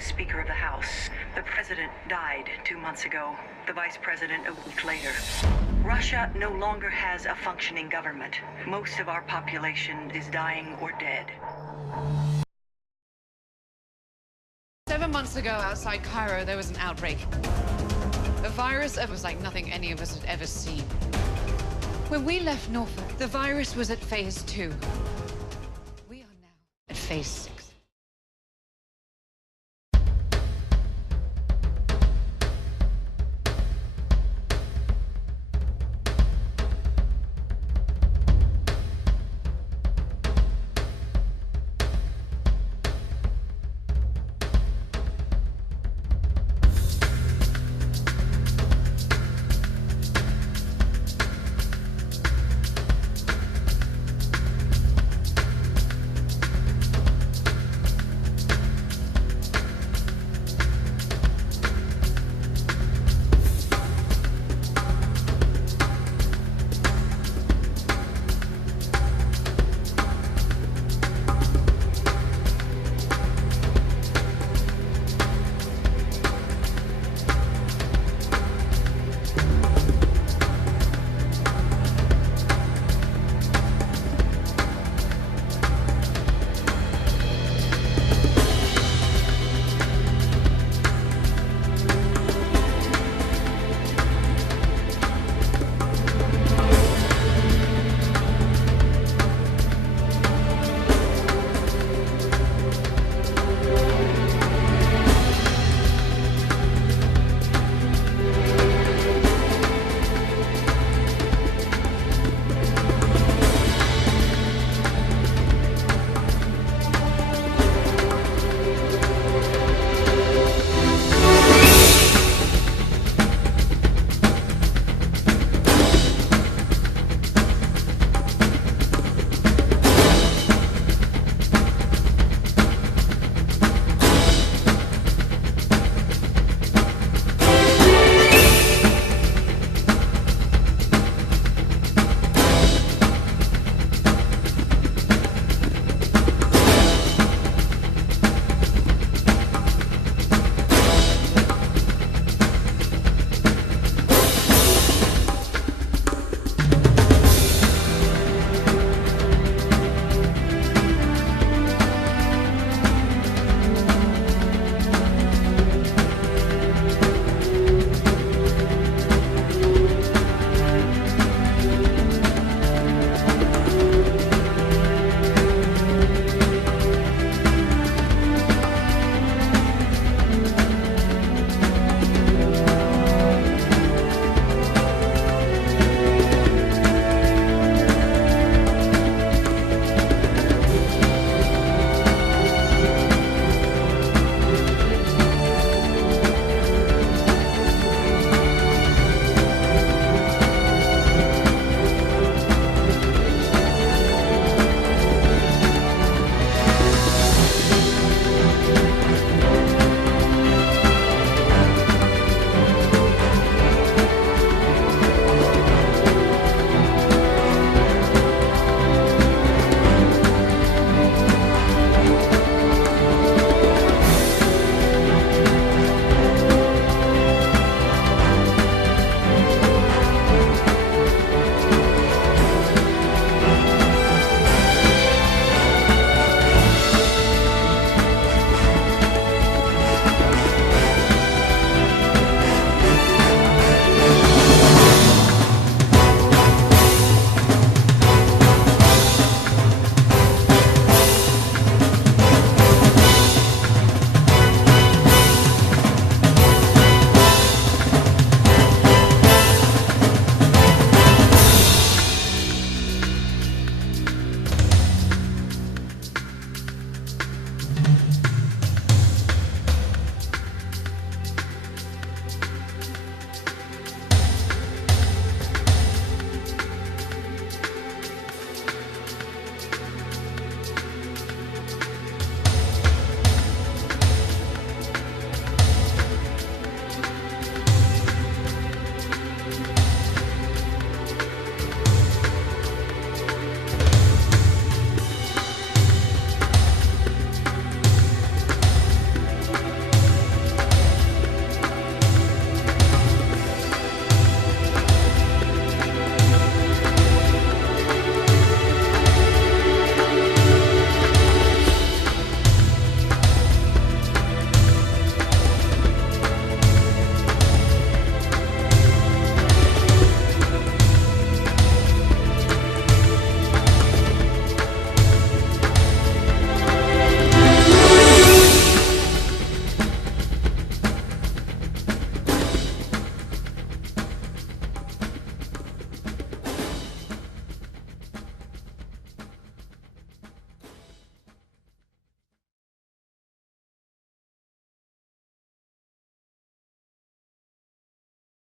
was Speaker of the House. The president died two months ago, the vice president a week later. Russia no longer has a functioning government. Most of our population is dying or dead. Seven months ago, outside Cairo, there was an outbreak. A virus that was like nothing any of us had ever seen. When we left Norfolk, the virus was at phase two. We are now at phase six.